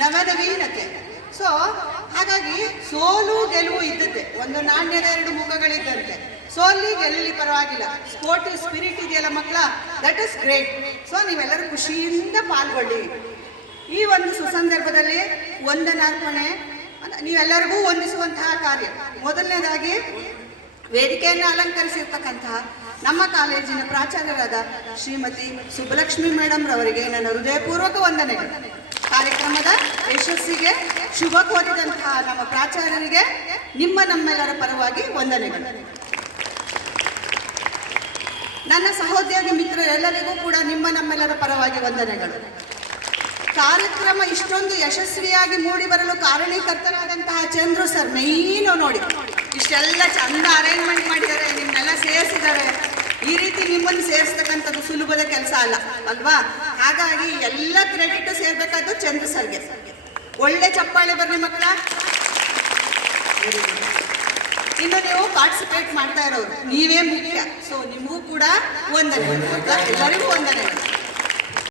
ನವನವೀನತೆ. So ಹಾಗಾಗಿ ಸೋಲು ಗೆಲುವು ಇದ್ದದ್ದೆ, ಒಂದು ನಾಣ್ಯದ ಎರಡು ಮುಖಗಳಿದ್ದಂತೆ. ಸೋಲಿ ಗೆಲ್ಲಿ ಪರವಾಗಿಲ್ಲ, ಸ್ಪೋರ್ಟಿವ್ ಸ್ಪಿರಿಟ್ ಇದೆಯಲ್ಲ ಮಕ್ಕಳ, ದಟ್ ಇಸ್ ಗ್ರೇಟ್. ಸೊ ನೀವೆಲ್ಲರೂ ಖುಷಿಯಿಂದ ಪಾಲ್ಗೊಳ್ಳಿ. ಈ ಒಂದು ಸುಸಂದರ್ಭದಲ್ಲಿ ವಂದನಾರ್ಪಣೆ ನೀವೆಲ್ಲರಿಗೂ ವಂದಿಸುವಂತಹ ಕಾರ್ಯ. ಮೊದಲನೇದಾಗಿ ವೇದಿಕೆಯನ್ನು ಅಲಂಕರಿಸಿರ್ತಕ್ಕಂತಹ ನಮ್ಮ ಕಾಲೇಜಿನ ಪ್ರಾಚಾರ್ಯರಾದ ಶ್ರೀಮತಿ ಸುಬ್ಬಲಕ್ಷ್ಮಿ ಮೇಡಮ್ ರವರಿಗೆ ನನ್ನ ಹೃದಯಪೂರ್ವಕ ವಂದನೆಗಳು. ಕಾರ್ಯಕ್ರಮದ ಯಶಸ್ಸಿಗೆ ಶುಭ ಕೋರಿದಂತಹ ನಮ್ಮ ಪ್ರಾಚಾರ್ಯರಿಗೆ ನಮ್ಮೆಲ್ಲರ ಪರವಾಗಿ ವಂದನೆಗಳು. ನನ್ನ ಸಹೋದ್ಯೋಗಿ ಮಿತ್ರರೆಲ್ಲರಿಗೂ ಕೂಡ ನಮ್ಮೆಲ್ಲರ ಪರವಾಗಿ ವಂದನೆಗಳು. ಕಾರ್ಯಕ್ರಮ ಇಷ್ಟೊಂದು ಯಶಸ್ವಿಯಾಗಿ ಮೂಡಿ ಬರಲು ಕಾರಣೀಕರ್ತರಾದಂತಹ ಚಂದ್ರು ಸರ್ ಮೇಯ್ನು ನೋಡಿ, ಇಷ್ಟೆಲ್ಲ ಚಂದ ಅರೇಂಜ್ಮೆಂಟ್ ಮಾಡಿದ್ದಾರೆ, ನಿಮ್ಮನ್ನೆಲ್ಲ ಸೇರಿಸಿದ್ದಾರೆ. ಈ ರೀತಿ ನಿಮ್ಮನ್ನು ಸೇರಿಸ್ತಕ್ಕಂಥದ್ದು ಸುಲಭದ ಕೆಲಸ ಅಲ್ವಾ? ಹಾಗಾಗಿ ಎಲ್ಲ ಕ್ರೆಡಿಟ್ ಸೇರ್ಬೇಕಾದ್ದು ಚಂದ್ರು ಸರ್ಗೆ. ಒಳ್ಳೆ ಚಪ್ಪಾಳೆ ಬರಲಿ ಮಕ್ಕಳ. ಇನ್ನು ನೀವು ಪಾರ್ಟಿಸಿಪೇಟ್ ಮಾಡ್ತಾ ಇರೋರು ನೀವೇ ಮುಖ್ಯ. ಸೊ ನಿಮಗೂ ಕೂಡ ವಂದನೆಗಳು, ಎಲ್ಲರಿಗೂ ವಂದನೆಗಳು.